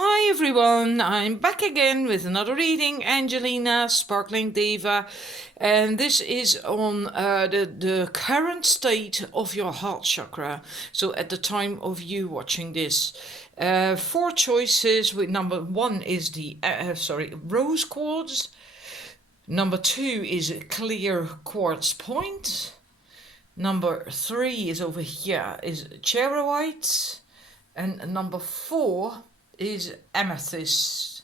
Hi everyone, I'm back again with another reading, Angelina, Sparkling Diva, and this is on the current state of your heart chakra. So at the time of you watching this, four choices. With number one is the rose quartz. Number two is a clear quartz point. Number three is over here is charoite, and number four is amethyst.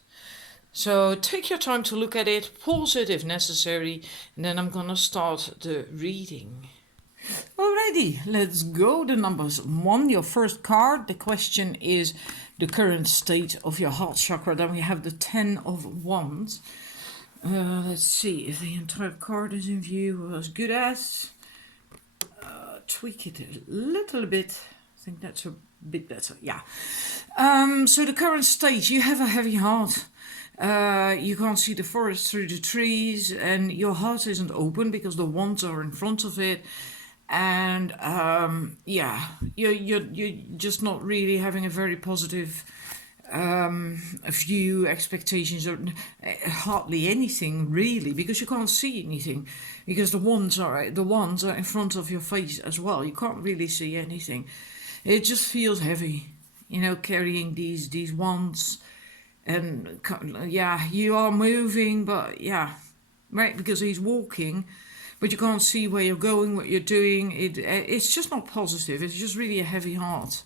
So take your time to look at it, pause it if necessary, and then I'm gonna start the reading. Alrighty, let's go. The numbers one, your first card. The question is the current state of your heart chakra. Then we have the 10 of Wands. Let's see if the entire card is in view as good as. Tweak it a little bit. I think that's a bit better. Yeah. So the current state, you have a heavy heart. You can't see the forest through the trees, and your heart isn't open because the wands are in front of it. And you're just not really having a very positive view, expectations, or hardly anything really, because you can't see anything, because the wands are in front of your face as well. You can't really see anything. It just feels heavy, carrying these wands, and you are moving, but right, because he's walking, but you can't see where you're going, what you're doing. It's just not positive. It's just really a heavy heart.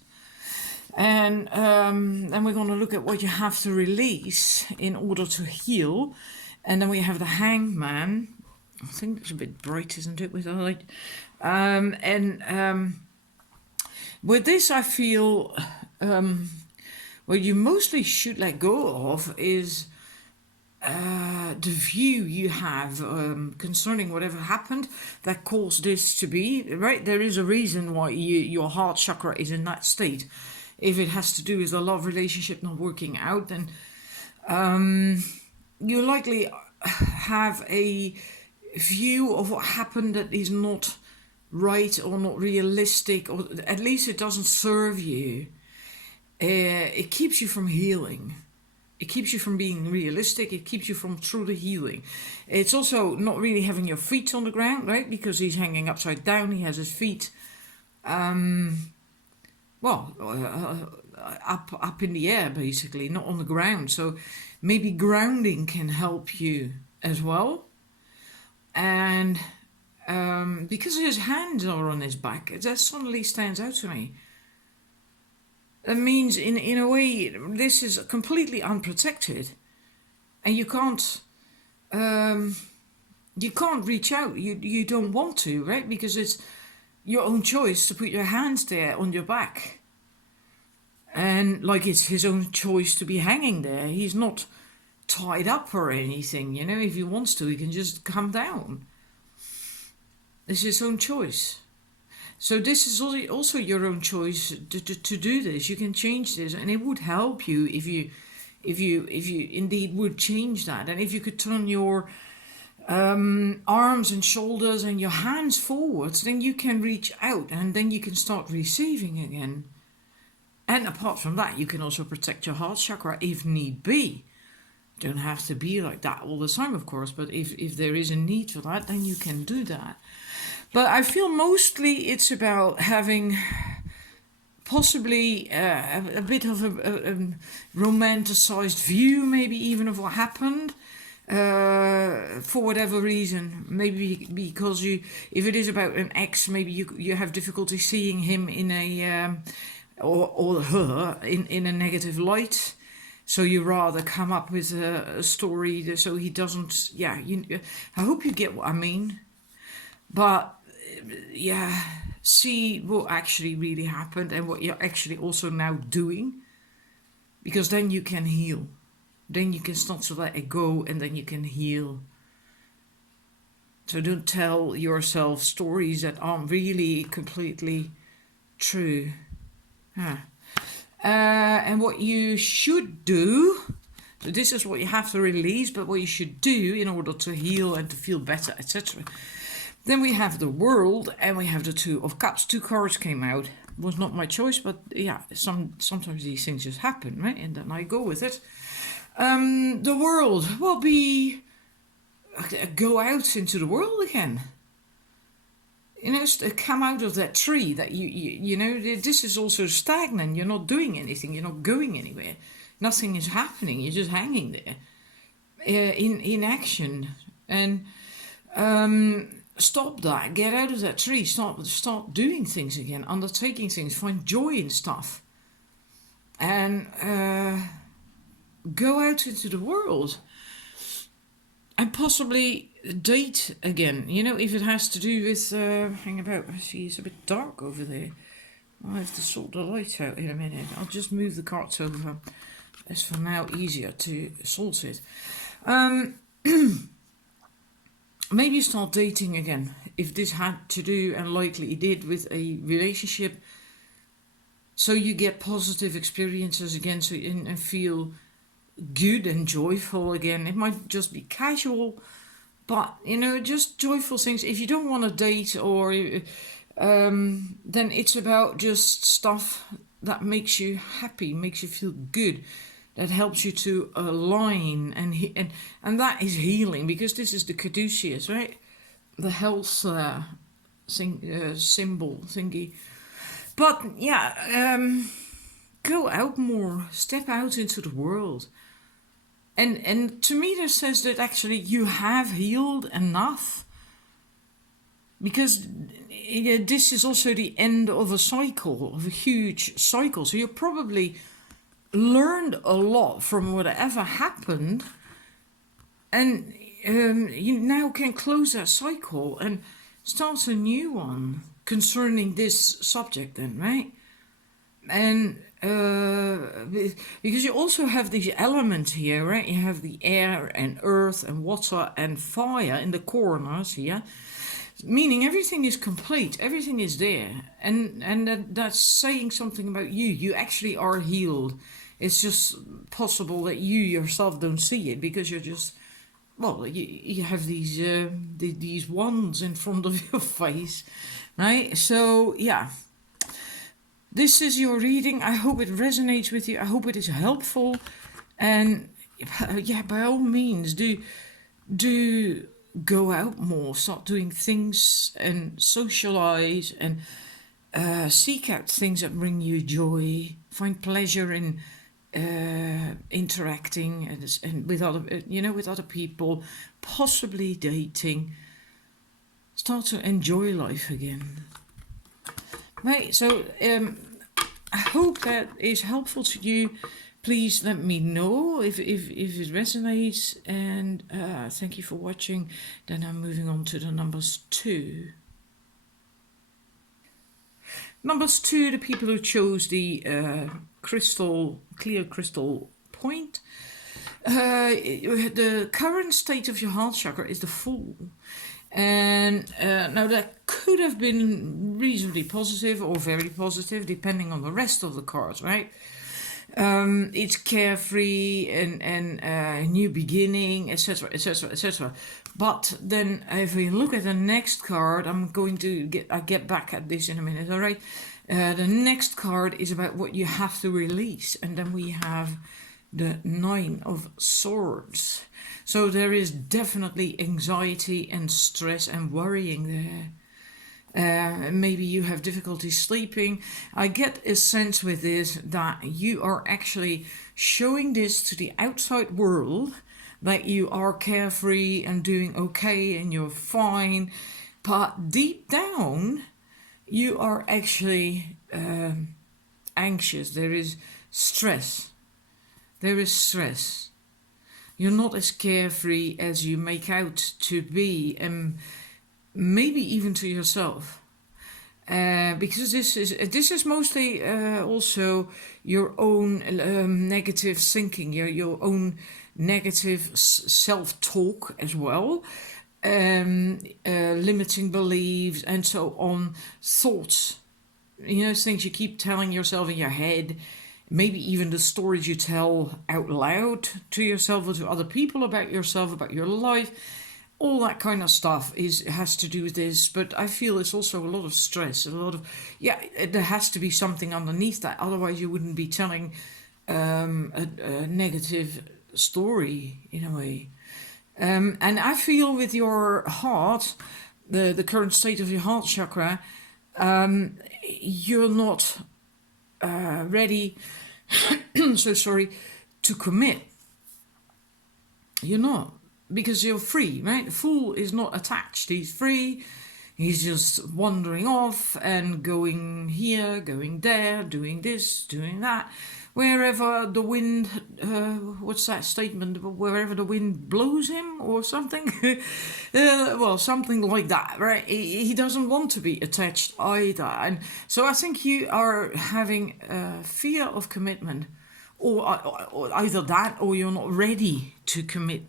And then we're going to look at what you have to release in order to heal. And then we have the Hangman. I think it's a bit bright, isn't it, with the light? With this, I feel what you mostly should let go of is the view you have concerning whatever happened that caused this to be. Right, there is a reason why your heart chakra is in that state. If it has to do with a love relationship not working out, then you likely have a view of what happened that is not right or not realistic, or at least it doesn't serve you. It keeps you from healing. It keeps you from being realistic. It keeps you from truly healing. It's also not really having your feet on the ground, right? Because he's hanging upside down. He has his feet up in the air, basically, not on the ground. So maybe grounding can help you as well. And because his hands are on his back, that suddenly stands out to me. That means, in a way, this is completely unprotected, and you can't reach out. You don't want to, right? Because it's your own choice to put your hands there on your back, and like it's his own choice to be hanging there. He's not tied up or anything. If he wants to, he can just come down. It's his own choice. So this is also your own choice to do this. You can change this, and it would help you if you indeed would change that, and if you could turn your arms and shoulders and your hands forwards, then you can reach out, and then you can start receiving again. And apart from that, you can also protect your heart chakra if need be. Don't have to be like that all the time, of course, but if there is a need for that, then you can do that. But I feel mostly it's about having possibly a bit of a romanticized view, maybe even of what happened, for whatever reason. Maybe because if it is about an ex, maybe you have difficulty seeing him in a or her in a negative light. So you rather come up with a story so he doesn't. I hope you get what I mean. But see what actually really happened and what you're actually also now doing, because then you can heal. Then you can start to let it go, and then you can heal. So don't tell yourself stories that aren't really completely true. And what you should do, so this is what you have to release, but what you should do in order to heal and to feel better, etc. Then we have the World, and we have the Two of Cups. Two cards came out. was not my choice, but yeah, sometimes these things just happen, right? And then I go with it. The world will be go out into the world again. Come out of that tree that you know. This is also stagnant. You're not doing anything. You're not going anywhere. Nothing is happening. You're just hanging there, in action. And stop that. Get out of that tree. Start doing things again. Undertaking things. Find joy in stuff. And go out into the world. And possibly date again. If it has to do with hang about. I see it's a bit dark over there. I'll have to sort the light out in a minute. I'll just move the cards over. It's for now easier to sort it. Maybe start dating again. If this had to do, and likely it did, with a relationship. So you get positive experiences again, and feel good and joyful again. It might just be casual, but just joyful things. If you don't want to date, or then it's about just stuff that makes you happy, makes you feel good, that helps you to align, and that is healing, because this is the caduceus, right? The health symbol thingy. But yeah, go out more, step out into the world. And to me, that says that actually you have healed enough. Because this is also the end of a cycle, of a huge cycle. So you probably learned a lot from whatever happened. And you now can close that cycle and start a new one concerning this subject then, right? And because you also have these elements here, right? You have the air and earth and water and fire in the corners here, meaning everything is complete, everything is there, and that's saying something about you. You actually are healed. It's just possible that you yourself don't see it, because you're just, well, you have these wands in front of your face, right? So yeah. This is your reading. I hope it resonates with you. I hope it is helpful. And yeah, by all means, do go out more. Start doing things and socialize, and seek out things that bring you joy. Find pleasure in interacting and with other people, possibly dating. Start to enjoy life again. Right, so I hope that is helpful to you. Please let me know if it resonates, and thank you for watching. Then I'm moving on to the numbers 2. Numbers 2, the people who chose the clear crystal point. The current state of your heart chakra is the Fool. And now that could have been reasonably positive or very positive, depending on the rest of the cards, right? It's carefree and new beginning, etc., etc., etc. But then, if we look at the next card, I'll get back at this in a minute. All right. The next card is about what you have to release, and then we have the 9 of Swords. So there is definitely anxiety and stress and worrying there. Maybe you have difficulty sleeping. I get a sense with this that you are actually showing this to the outside world, that you are carefree and doing okay and you're fine. But deep down, you are actually anxious. There is stress. There is stress. You're not as carefree as you make out to be, and maybe even to yourself. Because this is mostly also your own negative thinking, your own negative self-talk as well, limiting beliefs and so on, thoughts, things you keep telling yourself in your head. Maybe even the stories you tell out loud to yourself or to other people about yourself, about your life. all that kind of stuff has to do with this, but I feel it's also a lot of stress, a lot of there has to be something underneath that, otherwise you wouldn't be telling a negative story in a way. And I feel with your heart, the current state of your heart chakra, you're not ready so sorry to commit. You're not, because you're free, right? The fool is not attached, he's free. He's just wandering off and going here, going there, doing this, doing that. Wherever the wind, what's that statement? Wherever the wind blows him or something? Well, something like that, right? He doesn't want to be attached either. And so I think you are having a fear of commitment, or either that or you're not ready to commit.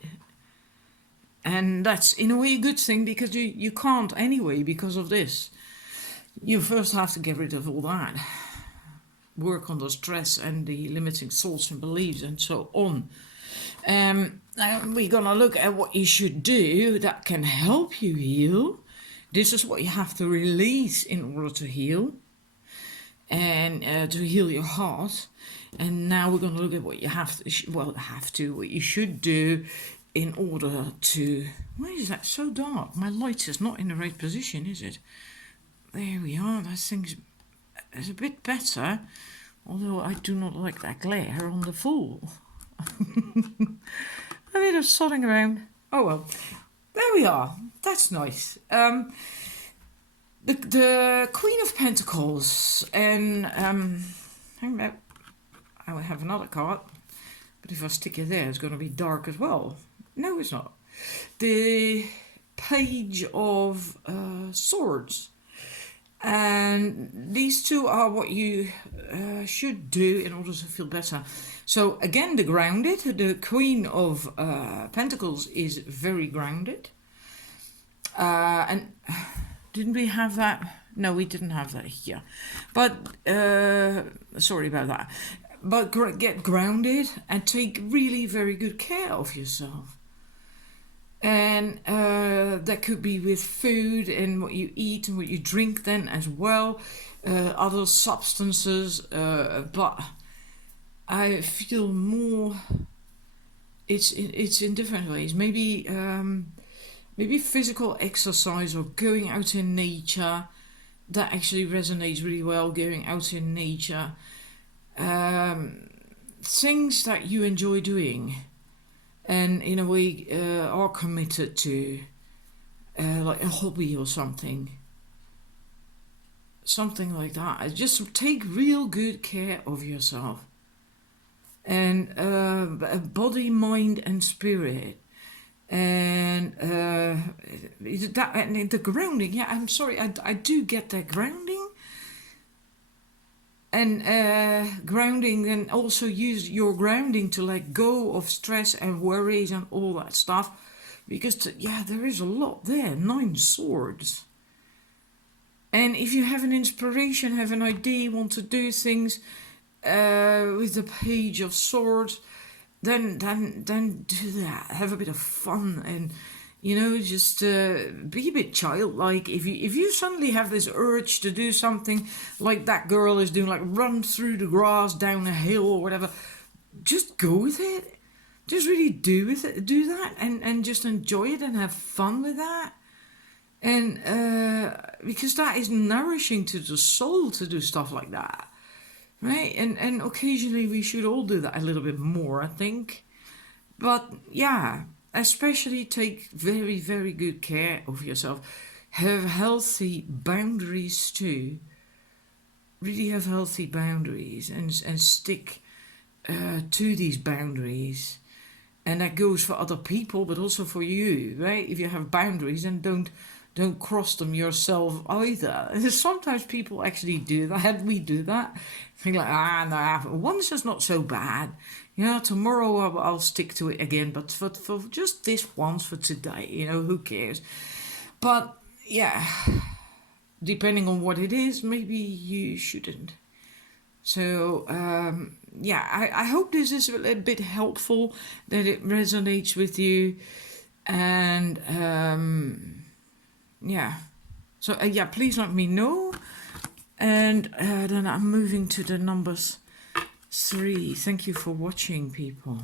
And that's in a way a good thing, because you can't anyway because of this. You first have to get rid of all that. Work on the stress and the limiting thoughts and beliefs and so on. And we're going to look at what you should do that can help you heal. This is what you have to release in order to heal. And to heal your heart. And now we're going to look at what you what you should do in order to... Why is that so dark? My light is not in the right position, is it? There we are. That thing's a bit better, although I do not like that glare on the fool. A bit of sodding around. Oh well. There we are. That's nice. The Queen of Pentacles, and hang about. I will have another card, but if I stick it there, it's going to be dark as well. No, it's not. The Page of Swords. And these two are what you should do in order to feel better. So again, the grounded. The Queen of Pentacles is very grounded. And didn't we have that? No, we didn't have that here. But sorry about that. But get grounded and take really very good care of yourself. And that could be with food and what you eat and what you drink then as well. Other substances. But I feel more... It's in different ways. Maybe physical exercise or going out in nature. That actually resonates really well, going out in nature. Things that you enjoy doing and in a way are committed to, like a hobby or something like that. Just take real good care of yourself, and body, mind and spirit. And that, and the grounding, yeah, I'm sorry, I do get that grounding. And grounding, and also use your grounding to let go of stress and worries and all that stuff. Because, there is a lot there. 9 swords. And if you have an inspiration, have an idea, want to do things with the Page of Swords, then do that. Have a bit of fun and... just be a bit childlike. If you suddenly have this urge to do something like that girl is doing, like run through the grass down a hill or whatever, just go with it. Just really do that and just enjoy it and have fun with that. And because that is nourishing to the soul to do stuff like that, right? And occasionally we should all do that a little bit more, I think. But yeah. Especially take very, very good care of yourself. Have healthy boundaries too. Really have healthy boundaries and stick to these boundaries. And that goes for other people, but also for you, right? If you have boundaries, then don't cross them yourself either. Sometimes people actually do that. We do that. Think like, nah, once is not so bad. Tomorrow I'll stick to it again, but for just this once, for today, who cares? But yeah, depending on what it is, maybe you shouldn't. So I hope this is a little bit helpful, that it resonates with you. And yeah, so yeah, please let me know. And then I'm moving to the numbers 3. Thank you for watching, people.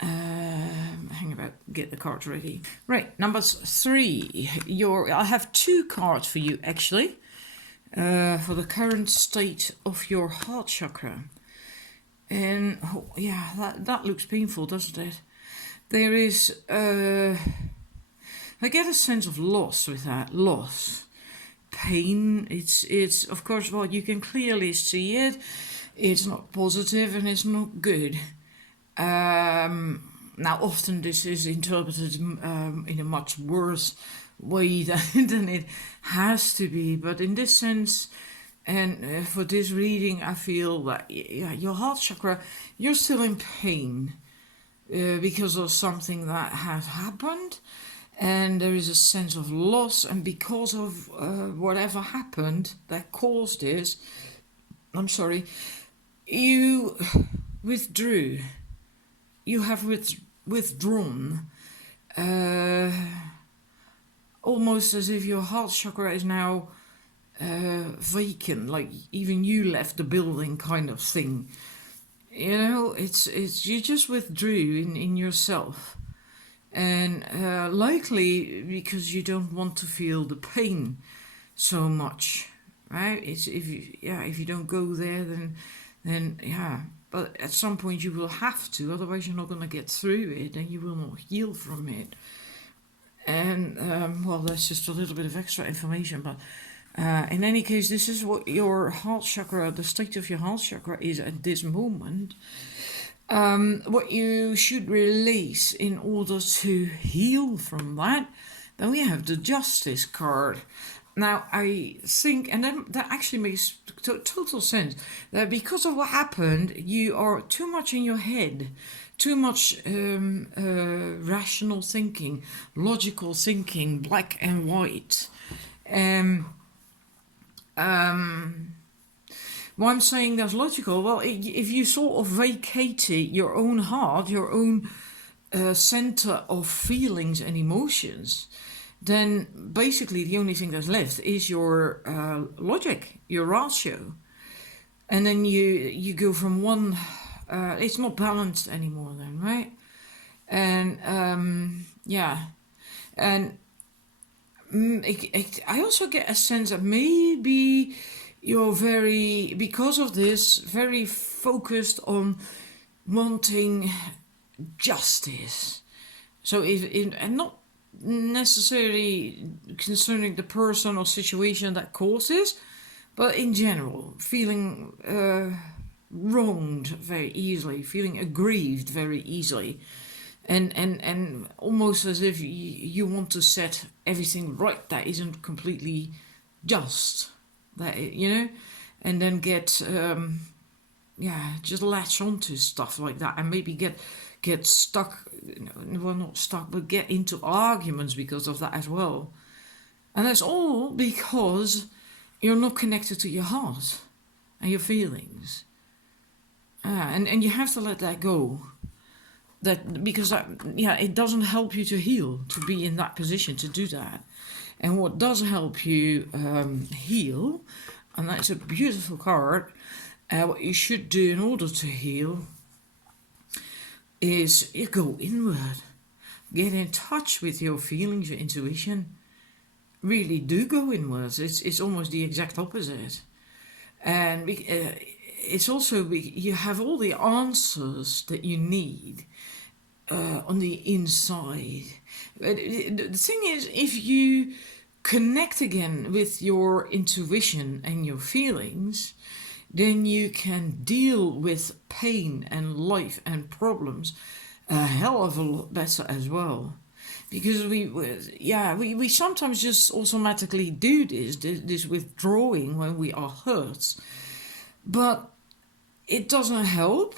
Hang about, get the cards ready. Right, numbers 3. I have 2 cards for you actually, for the current state of your heart chakra. And oh, yeah, that looks painful, doesn't it? There is, I get a sense of loss with that. Loss, pain. It's of course, well, you can clearly see it. It's not positive and it's not good. Now, often this is interpreted in a much worse way than it has to be. But in this sense, and for this reading, I feel that your heart chakra, you're still in pain because of something that has happened. And there is a sense of loss. And because of whatever happened that caused this, I'm sorry, you withdrew. You have withdrawn, almost as if your heart chakra is now vacant, like even you left the building, kind of thing. You know, it's you just withdrew in yourself, and likely because you don't want to feel the pain so much, right? It's if you don't go there, then yeah. But at some point you will have to, otherwise you're not going to get through it and you will not heal from it. And, well, that's just a little bit of extra information. But in any case, this is what your heart chakra, the state of your heart chakra is at this moment. What you should release in order to heal from that. Then we have the Justice card. Now, I think, and then that actually makes total sense, that because of what happened, you are too much in your head, too much rational thinking, logical thinking, black and white. Why I'm saying that's logical, well, if you sort of vacated your own heart, your own center of feelings and emotions, then basically the only thing that's left is your logic, your ratio. And then you go from one, it's not balanced anymore then, right? And yeah, and I also get a sense that maybe you're because of this, very focused on wanting justice. So and not necessarily concerning the person or situation that causes, but in general, feeling wronged very easily, feeling aggrieved very easily, and almost as if you want to set everything right that isn't completely just, that and then get just latch onto stuff like that, and maybe get stuck, well, not stuck, but get into arguments because of that as well. And that's all because you're not connected to your heart and your feelings. And you have to let that go. Because it doesn't help you to heal, to be in that position, to do that. And what does help you heal, and that's a beautiful card, what you should do in order to heal is you go inward. Get in touch with your feelings, your intuition. Really do go inwards. It's almost the exact opposite. And it's also, you have all the answers that you need on the inside. The thing is, if you connect again with your intuition and your feelings, then you can deal with pain and life and problems a hell of a lot better as well. Because we sometimes just automatically do this withdrawing when we are hurt. But it doesn't help.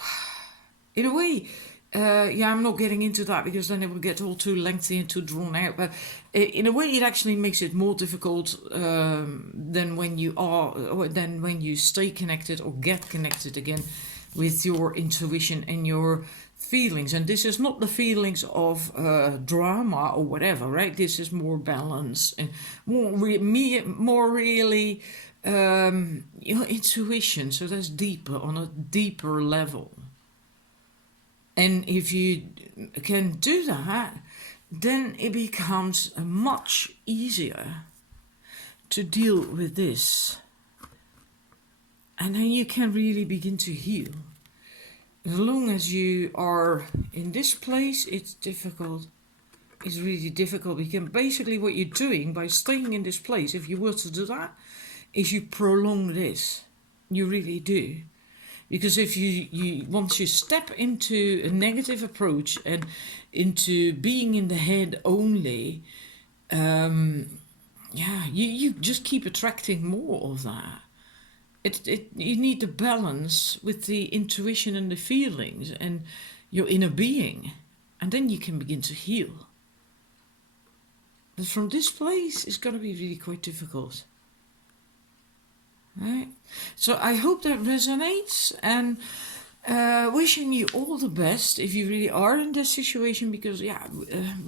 In a way, I'm not getting into that because then it will get all too lengthy and too drawn out. But in a way, it actually makes it more difficult than when you stay connected or get connected again with your intuition and your feelings. And this is not the feelings of drama or whatever, right? This is more balance and more really your intuition. So that's deeper, on a deeper level. And if you can do that, then it becomes much easier to deal with this. And then you can really begin to heal. As long as you are in this place, it's difficult. It's really difficult. Because basically what you're doing by staying in this place, if you were to do that, is you prolong this. You really do. Because if you once you step into a negative approach and into being in the head only, you just keep attracting more of that. You need the balance with the intuition and the feelings and your inner being, and then you can begin to heal. But from this place, it's going to be really quite difficult. Right? So I hope that resonates, and wishing you all the best if you really are in this situation, because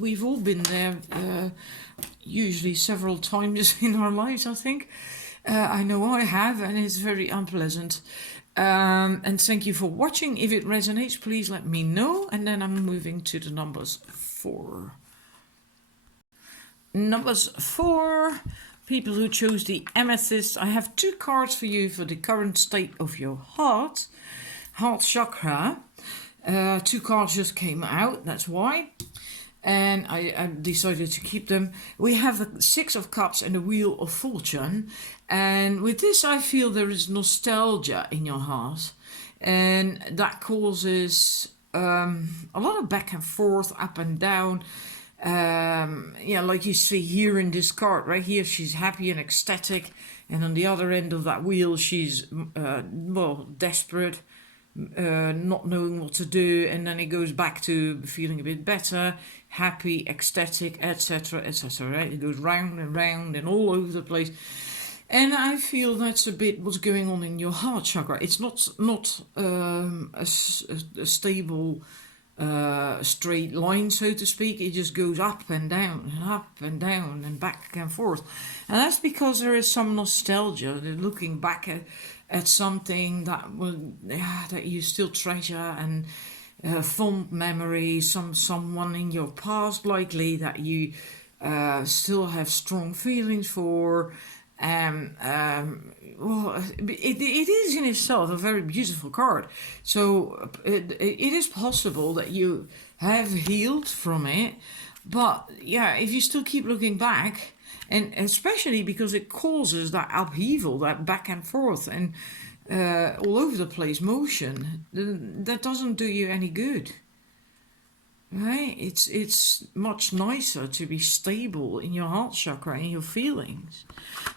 we've all been there, usually several times in our lives, I think. I know I have, and it's very unpleasant. And thank you for watching. If it resonates, please let me know. And then I'm moving to the numbers 4. Numbers 4, people who chose the amethyst. I have 2 cards for you for the current state of your heart. Heart Chakra. 2 cards just came out, that's why. And I decided to keep them. We have the 6 of Cups and the Wheel of Fortune. And with this, I feel there is nostalgia in your heart. And that causes a lot of back and forth, up and down. Like you see here in this card, right here, she's happy and ecstatic. And on the other end of that wheel, she's, desperate. Not knowing what to do, and then it goes back to feeling a bit better, happy, ecstatic, etc., etc. Right? It goes round and round and all over the place, and I feel that's a bit what's going on in your heart chakra. It's not a stable straight line, so to speak. It just goes up and down and up and down and back and forth, and that's because there is some nostalgia. They're looking back at something that you still treasure, and fond memories, someone in your past likely that you still have strong feelings for. It is in itself a very beautiful card. So it is possible that you have healed from it, but if you still keep looking back, and especially because it causes that upheaval, that back and forth and all over the place motion, that doesn't do you any good. Right? It's much nicer to be stable in your heart chakra and your feelings.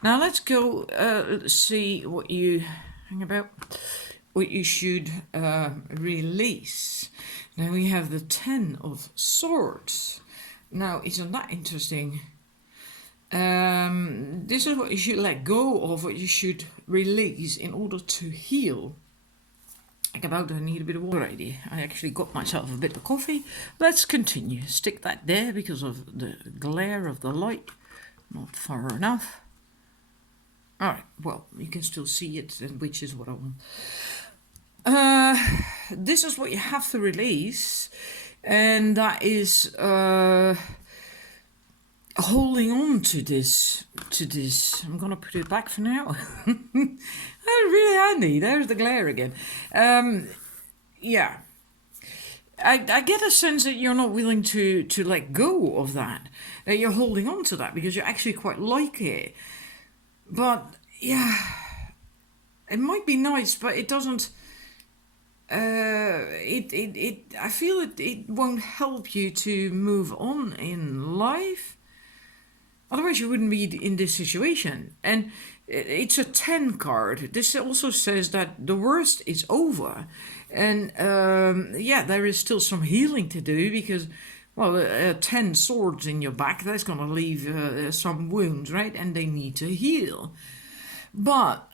Now let's go see what you should release. Now we have the 10 of Swords. Now, isn't that interesting? This is what you should let go of, what you should release in order to heal. I need a bit of water already. I actually got myself a bit of coffee. Let's continue. Stick that there because of the glare of the light. Not far enough. Alright, well, you can still see it, which is what I want. This is what you have to release, and that is holding on to this. I'm gonna put it back for now. That's really handy. There's the glare again. I get a sense that you're not willing to let go of that. That you're holding on to that because you actually quite like it. But it might be nice, but it doesn't. I feel it won't help you to move on in life. Otherwise, you wouldn't be in this situation. And it's a 10 card. This also says that the worst is over. And there is still some healing to do because, 10 swords in your back, that's going to leave some wounds, right? And they need to heal. But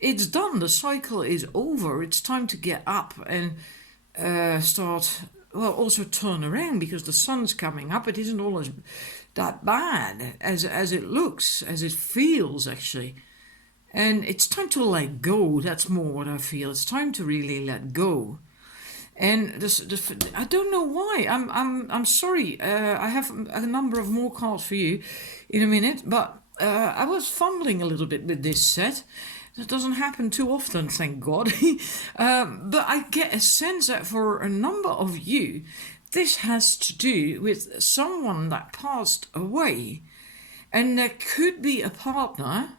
it's done. The cycle is over. It's time to get up and start, well, also turn around because the sun's coming up. It isn't always that bad as it looks, as it feels actually. And it's time to let go. That's more what I feel. It's time to really let go. And I don't know why. I'm sorry. I have a number of more cards for you in a minute, but I was fumbling a little bit with this set. That doesn't happen too often, thank God. But I get a sense that for a number of you, this has to do with someone that passed away, and there could be a partner.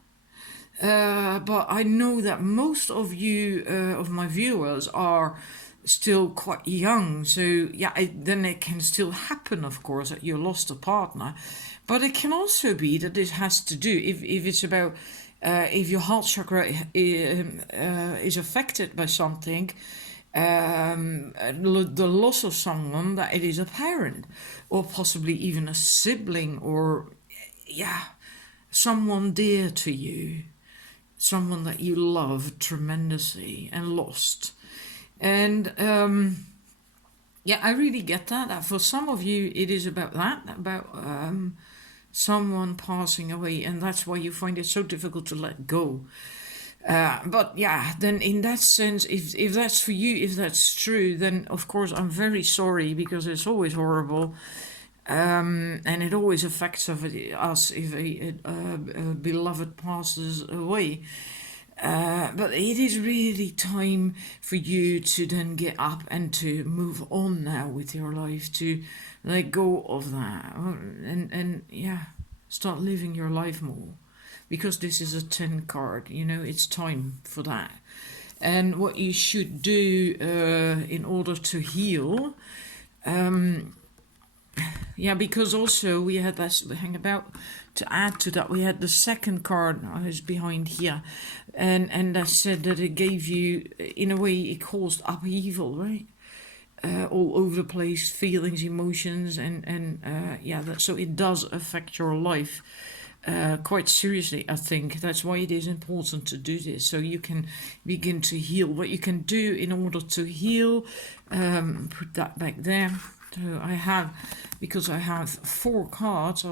But I know that most of you, of my viewers, are still quite young. So yeah, then it can still happen, of course, that you lost a partner. But it can also be that this has to do, if it's about, if your heart chakra is affected by something, the loss of someone, that it is a parent, or possibly even a sibling, or someone dear to you. Someone that you loved tremendously and lost. And I really get that for some of you it is about that, about someone passing away, and that's why you find it so difficult to let go. But yeah, then in that sense, if that's for you, if that's true, then of course I'm very sorry, because it's always horrible. And it always affects us if a beloved passes away. But it is really time for you to then get up and to move on now with your life, to let go of that, and start living your life more. Because this is a 10 card, it's time for that. And what you should do in order to heal, because also we had that hang about. To add to that, we had the second card is behind here, and I said that it gave you, in a way, it caused upheaval, right? All over the place, feelings, emotions, so it does affect your life quite seriously. I think that's why it is important to do this, so you can begin to heal. What you can do in order to heal, put that back there. So because I have 4 cards,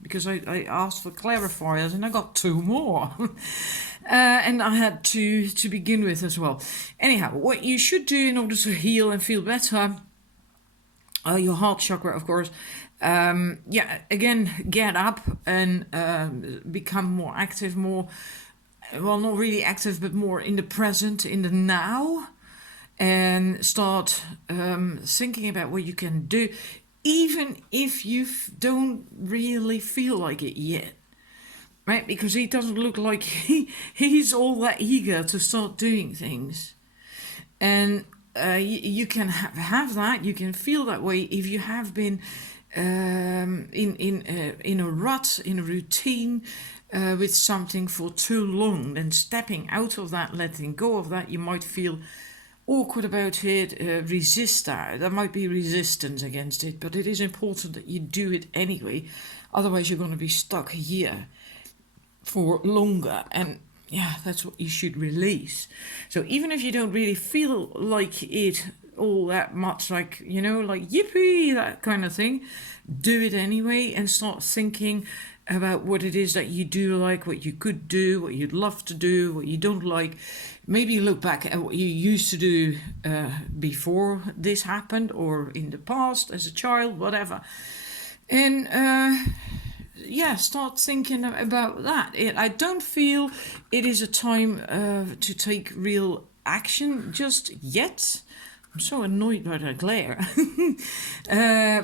because I asked for clarifiers and I got 2 more. And I had to begin with as well. Anyhow, what you should do in order to heal and feel better, your heart chakra, of course, again, get up and become more active, not really active, but more in the present, in the now. And start thinking about what you can do, even if you don't really feel like it yet, right? Because he doesn't look like he's all that eager to start doing things. And you can have that, you can feel that way if you have been in a rut, in a routine, with something for too long. Then stepping out of that, letting go of that, you might feel awkward about it, resist that. There might be resistance against it, but it is important that you do it anyway. Otherwise, you're going to be stuck here for longer. And that's what you should release. So even if you don't really feel like it all that much, like, like yippee, that kind of thing, do it anyway and start thinking about what it is that you do like, what you could do, what you'd love to do, what you don't like. Maybe you look back at what you used to do before this happened, or in the past as a child, whatever. And start thinking about that. I don't feel it is a time to take real action just yet. I'm so annoyed by that glare.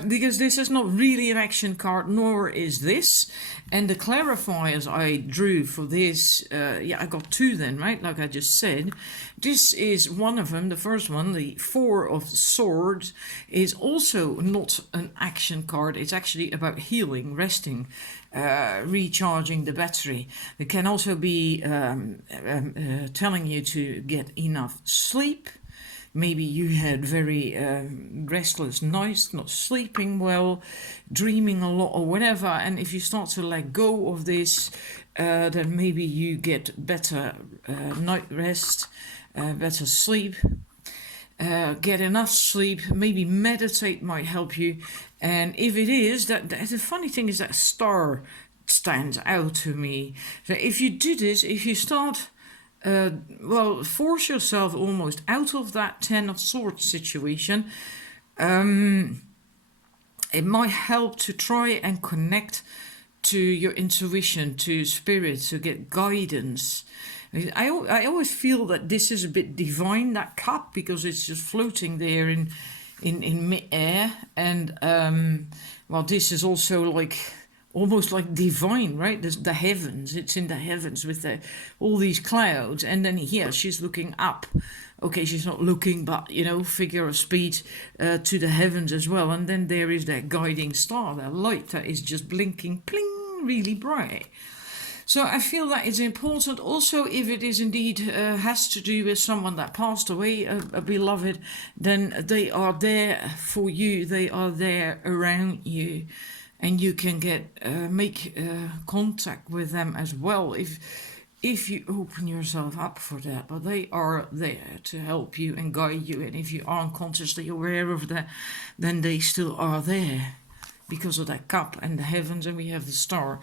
Because this is not really an action card, nor is this. And the clarifiers I drew for this, I got 2 then, right? Like I just said. This is one of them, the first one, the 4 of Swords, is also not an action card. It's actually about healing, resting, recharging the battery. It can also be telling you to get enough sleep. maybe you had very restless nights, not sleeping well, dreaming a lot or whatever. And if you start to let go of this, then maybe you get better night rest, better sleep. Get enough sleep, maybe meditate might help you. And if it is, that the funny thing is that star stands out to me. So if you do this, if you start, force yourself almost out of that Ten of Swords situation, it might help to try and connect to your intuition, to spirit, to get guidance. I always feel that this is a bit divine, that cup, because it's just floating there in mid-air. And, this is also like almost like divine, right? The heavens, it's in the heavens with all these clouds. And then here she's looking up. Okay, she's not looking, but, figure of speech to the heavens as well. And then there is that guiding star, that light that is just blinking, pling, really bright. So I feel that it's important. Also, if it is indeed has to do with someone that passed away, a beloved, then they are there for you. They are there around you, and you can make contact with them as well if you open yourself up for that. But they are there to help you and guide you. And if you aren't consciously aware of that, then they still are there because of that cup and the heavens, and we have the star.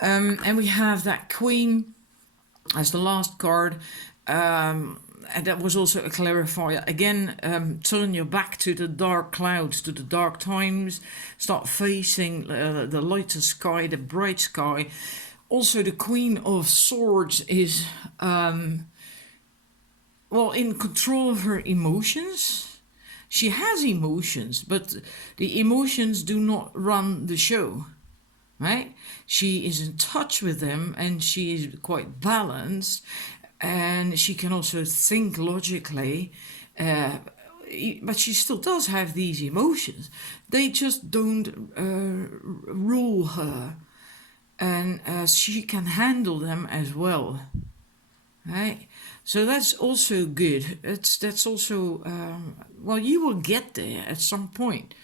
And we have that Queen as the last card. And that was also a clarifier. Again, turn your back to the dark clouds, to the dark times. Start facing the lighter sky, the bright sky. Also, the Queen of Swords is, in control of her emotions. She has emotions, but the emotions do not run the show. Right? She is in touch with them, and she is quite balanced, and she can also think logically, but she still does have these emotions. They just don't rule her, and she can handle them as well. Right? So that's also good. That's also, you will get there at some point.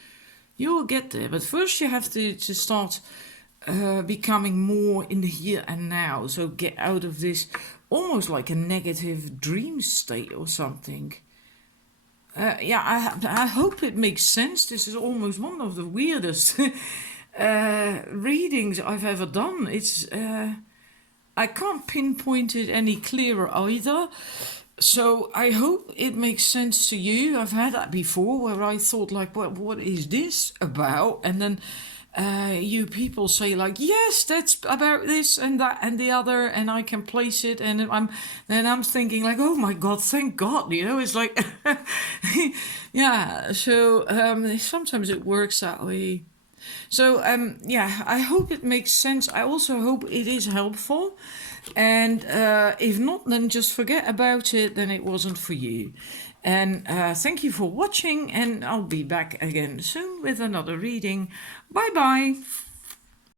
You will get there, but first you have to start becoming more in the here and now. So get out of this almost like a negative dream state or something. I hope it makes sense. This is almost one of the weirdest readings I've ever done. It's I can't pinpoint it any clearer either. So I hope it makes sense to you. I've had that before where I thought like, what is this about? And then you people say like, yes, that's about this and that and the other, and I can place it, and I'm thinking like, oh my God, thank God, it's like, yeah. So sometimes it works that way. So I hope it makes sense. I also hope it is helpful, and if not, then just forget about it. Then it wasn't for you. And thank you for watching, and I'll be back again soon with another reading. Bye bye.